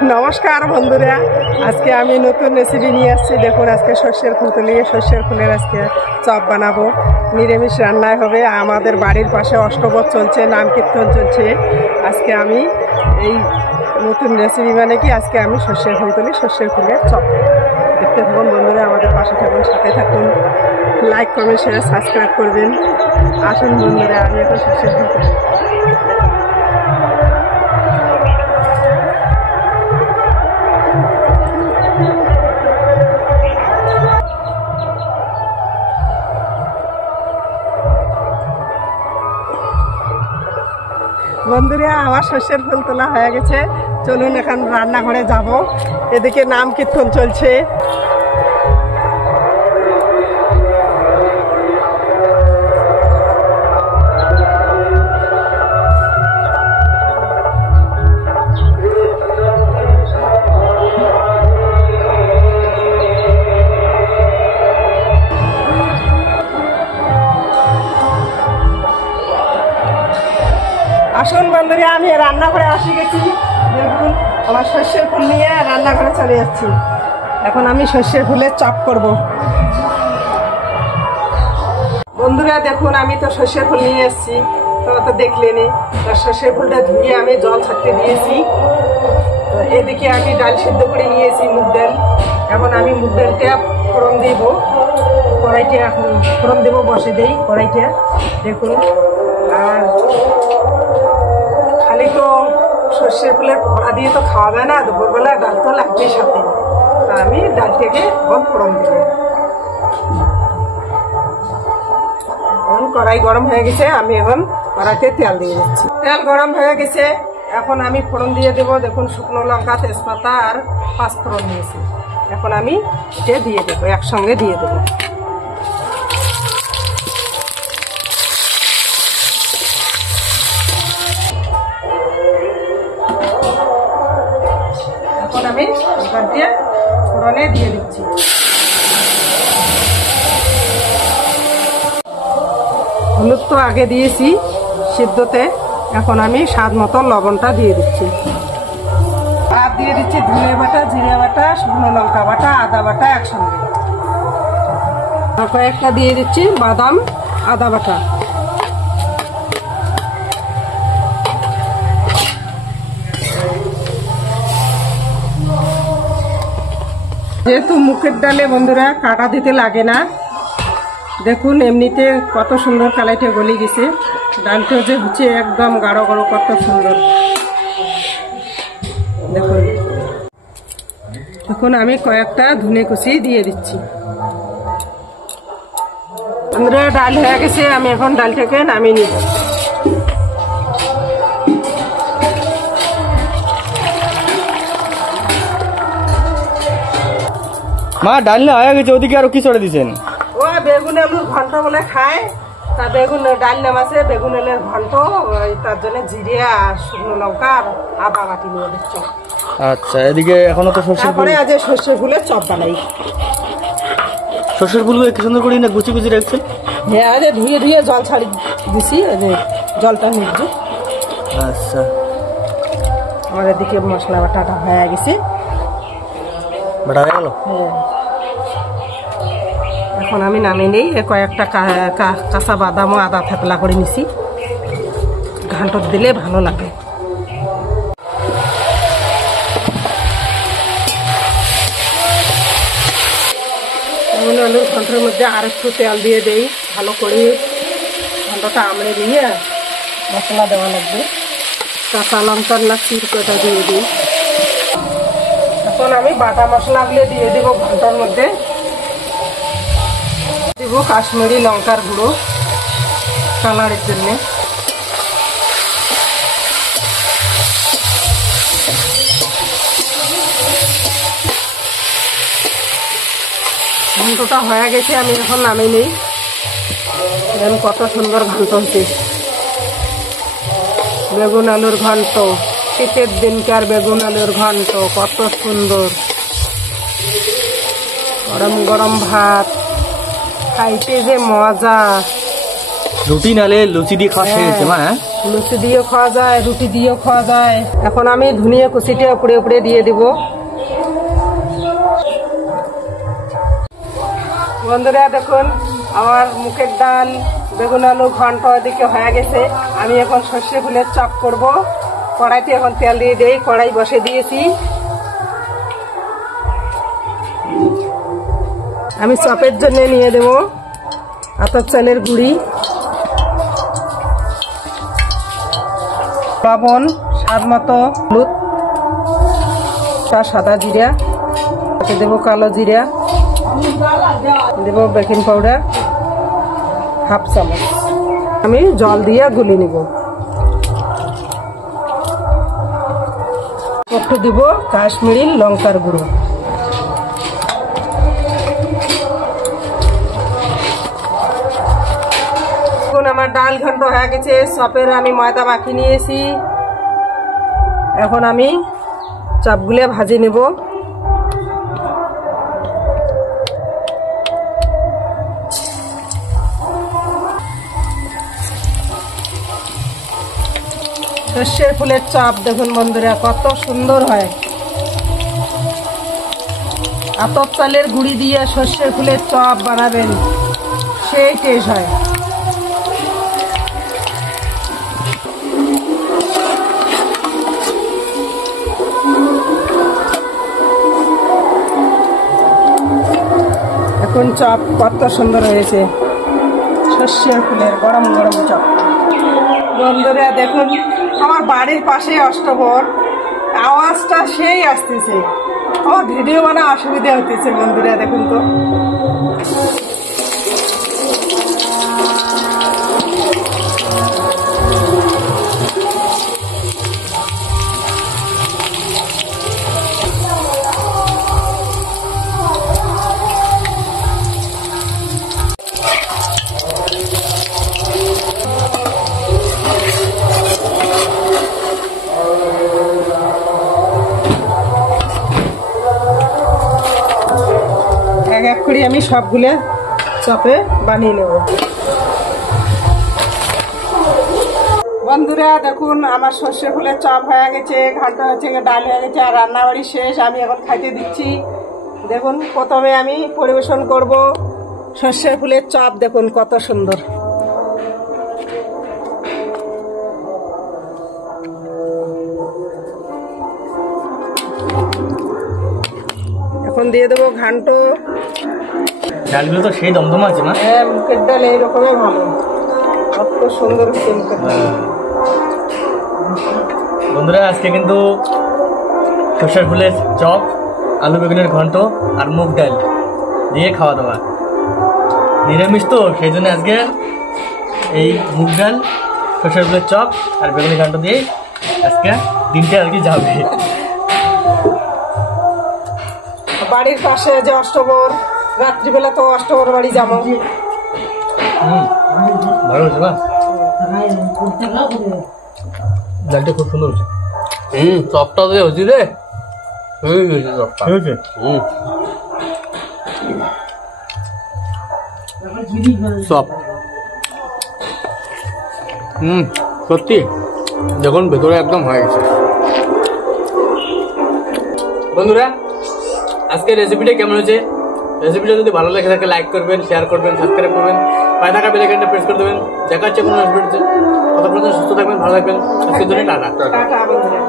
নমস্কার বন্ধুরা, আজকে আমি নতুন রেসিপি নিয়ে আসছি। দেখুন, আজকে সর্ষের ফুল তুলিয়ে সর্ষের ফুলের আজকে চপ বানাবো। নিরামিষ রান্নায় হবে। আমাদের বাড়ির পাশে অষ্টবৎ চলছে, নাম কীর্তন চলছে। আজকে আমি এই নতুন রেসিপি মানে কি, আজকে আমি সর্ষের ফুল তুলি, সর্ষের ফুলের চপ। দেখতে থাকুন বন্ধুরা, আমাদের পাশে থাকুন, সাথে থাকুন, লাইক কমেন্ট শেয়ার সাবস্ক্রাইব করবেন। আসুন বন্ধুরা, আমি এখন সর্ষের ফুল তুলি। বন্ধুরা, আমার সর্ষের ফুল তোলা হয়ে গেছে। চলুন এখন রান্নাঘরে যাব। এদিকে নাম কীর্তন চলছে। আসুন বন্ধুরা, আমি রান্নাঘরে আসি গেছি। দেখুন, আমার সর্ষের ফুল নিয়ে রান্নাঘরে চলে যাচ্ছি। এখন আমি সর্ষের ফুলের চপ করব। বন্ধুরা দেখুন, আমি তো সর্ষের ফুল নিয়ে এসেছি, তো দেখলেনি। সর্ষের ফুলটা ধুয়ে আমি জল ছাড়তে দিয়েছি। এদিকে আমি ডাল সিদ্ধ করে নিয়েছি, মুগ ডাল। এখন আমি মুগ ডালটা ফোড়ন দেব। কড়াইটা এখন ফোড়ন দেবো, বসে দেই কড়াইটা। দেখুন, আর খালি তো সর্ষের ফুলের বড়া দিয়ে তো খাওয়া যায় না, দুপুরবেলা ডাল তো লাগবে সাথে। তা আমি ডালটাকে এখন ফোড়ন দেবো। এখন কড়াই গরম হয়ে গেছে, আমি এখন কড়াইতে তেল দিয়ে দিচ্ছি। তেল গরম হয়ে গেছে, এখন আমি ফোড়ন দিয়ে দেবো। দেখুন, শুকনো লঙ্কা, তেজপাতা আর পাঁচ ফোড়ন দিয়েছি। এখন আমি এটা দিয়ে দেবো, একসঙ্গে দিয়ে দেবো। এখন আমি এবার দিয়ে ফোড়নে দিয়ে দিচ্ছি। হলুদ তো আগে দিয়েছি সিদ্ধতে। এখন আমি স্বাদ মতো লবণটা দিয়ে দিচ্ছি। আর দিয়ে দিচ্ছি ধনে বাটা, জিরে বাটা, শুকনো লঙ্কা বাটা, আদা বাটা একসঙ্গে। কয়েকটা দিয়ে দিচ্ছি বাদাম, আদা বাটা। যেহেতু মুখের ডালে বন্ধুরা কাটা দিতে লাগে না, দেখুন এমনিতে কত সুন্দর কালাইটা গলে গেছে। ডালটা যে হচ্ছে একদম গাঢ় গাঢ়, কত সুন্দর। দেখুন, এখন আমি কয়েকটা ধনে কুচি দিয়ে দিচ্ছি। বন্ধুরা, ডাল হয়ে গেছে, আমি এখন ডালটাকে নামিয়ে নিব। মা, ডাল না হয়ে গেছে, ওদিকে আরো কি চড়ে দিচ্ছেন? ও বেগুন আলুর ঘন্ট বলে খায়, তা বেগুন ডাল নামাছে, বেগুন আলুর ঘন্ট। তার জন্য জিরে আর শুকনো লঙ্কা আর আদা বাটি নিয়ে দিচ্ছি। আচ্ছা, এদিকে এখনো তো সর্ষের ফুল। তারপরে আজ সর্ষের ফুলের চপ বানাই। সর্ষের ফুলগুলো কি সুন্দর করে না গুছি গুছি রাখছেন? হ্যাঁ, আজ ধুয়ে ধুয়ে জল ছাড়ি দিছি, জলটা নিচ্ছি। আচ্ছা, আমাদের দিকে মশলা বাটাটা হয়ে গেছে। বাটা হয়ে গেল। হ্যাঁ, এখন আমি নামিয়ে নেই। কয়েকটা কাঁচা বাদাম ও আদা থেতলা করে নিছি, ঘান্টর দিলে ভালো লাগে। বেগুন আলুর ঘন্টের মধ্যে আর একটু তেল দিয়ে দেই, ভালো করে ঘন্টটা আমড়ে দিয়ে মশলা দেওয়া লাগবে। কাঁচা লঙ্কার না চিরকটা দিয়ে দিই। এখন আমি বাটা মশলাগুলো দিয়ে দেবো ঘন্টার মধ্যে। দেবো কাশ্মীরি লঙ্কার গুঁড়ো কালারের জন্য। ঘন্টটা হয়ে গেছে, আমি এখন নামিয়ে নিই। দেখুন কত সুন্দর ঘন্ট হচ্ছে। বেগুন আলুর ঘন্ট, শীতের দিনকার বেগুন আলুর ঘন্ট, কত সুন্দর। গরম গরম ভাত খাইতে যে মজা। রুটি নালে লুচি দিয়ে খাওয়া হয়েছে মা। লুচি দিয়েও খাওয়া যায়, রুটি দিয়েও খাওয়া যায়। এখন আমি ধনিয়া কুচিটা উপরে উপরে দিয়ে দিব। বন্ধুরা দেখুন আমার মুখের ডাল বেগুন আলু ঘন্ট এদিকে হয়ে গেছে। আমি এখন সর্ষে ফুলের চপ করব। কড়াইতে এখন তেল দিয়ে দেই, কড়াই বসে দিয়েছি। আমি চপের জন্য নিয়ে দেব আতপ চালের গুঁড়ি, লবণ স্বাদ মতো, হলুদ, সাদা জিরা, দেব কালো জিরা, দেব বেকিং পাউডার হাফ চামচ। আমি জল দিয়ে গুলি নিব। একটু দিব কাশ্মীরি লঙ্কার গুঁড়ো। আমার ডাল ঘন্ট হয়ে গেছে। চপের আমি ময়দা মাখিয়ে নিয়েছি। এখন আমি চপগুলো ভাজি নেব। সর্ষের ফুলের চপ দেখুন বন্ধুরা কত সুন্দর হয়। আতপ চালের গুঁড়ি দিয়ে সর্ষের ফুলের চপ বানাবেন, সেই টেস্ট হয়। এখন চপ কত সুন্দর হয়েছে, সর্ষের ফুলের গরম গরম চপ। বন্ধুরা দেখুন আমার বাড়ির পাশে অষ্টপ্রহর, আওয়াজটা সেই আসতেছে। আমার ভিডিও বানা অসুবিধা হতেছে বন্ধুরা দেখুন তো। এক এক করে আমি সবগুলো চপে বানিয়ে নেব। বন্ধুরা দেখুন আমার সর্ষে ফুলের চপ হয়ে গেছে, ঘন্ট হচ্ছে, ডাল হয়ে গেছে, আর রান্নাবাড়ি শেষ। আমি এখন খাইতে দিচ্ছি। দেখুন প্রথমে আমি পরিবেশন করব সর্ষে ফুলের চপ। দেখুন কত সুন্দর। এখন দিয়ে দেবো ঘান্ট। ডালগুলো তো সেই দমদমা আছে না? হ্যাঁ, মুখের ডাল এইরকমই ভালো, কত সুন্দর হচ্ছে মুখের ডাল। বন্ধুরা আজকে কিন্তু সর্ষের ফুলের চপ, আলু বেগুনের ঘন্ট আর মুগ ডাল দিয়ে খাওয়া দাওয়া। নিরামিষ তো, সেই জন্য আজকে এই মুগ ডাল, সর্ষের ফুলের চপ আর বেগুনের ঘন্ট দিয়ে আজকে দিনটা আর কি যাবে। বাড়ির পাশে যে অষ্টপ্রহর, রাত্রিবেলা তো অষ্টপ্রহর বাড়ি যাবো। ভালো হচ্ছে না? ডালটা খুব সুন্দর হচ্ছে। চপটা দিয়ে হচ্ছে রে, হয়ে গেছে চপটা। ঠিক আছে। চপ সত্যি দেখুন ভেতরে একদম হয়ে গেছে। বন্ধুরা আজকের রেসিপিটা কেমন হয়েছে? রেসিপিটা যদি ভালো লেগে থাকে লাইক করবেন, শেয়ার করবেন, সাবস্ক্রাইব করবেন, পায়ে থাকা বেল আইকনটা প্রেস করে দেবেন। দেখা হচ্ছে কোনো রেসিপিতে। ততক্ষণ সুস্থ থাকবেন, ভালো থাকবেন। আজকের জন্য টাটা। টাটা বন্ধুরা।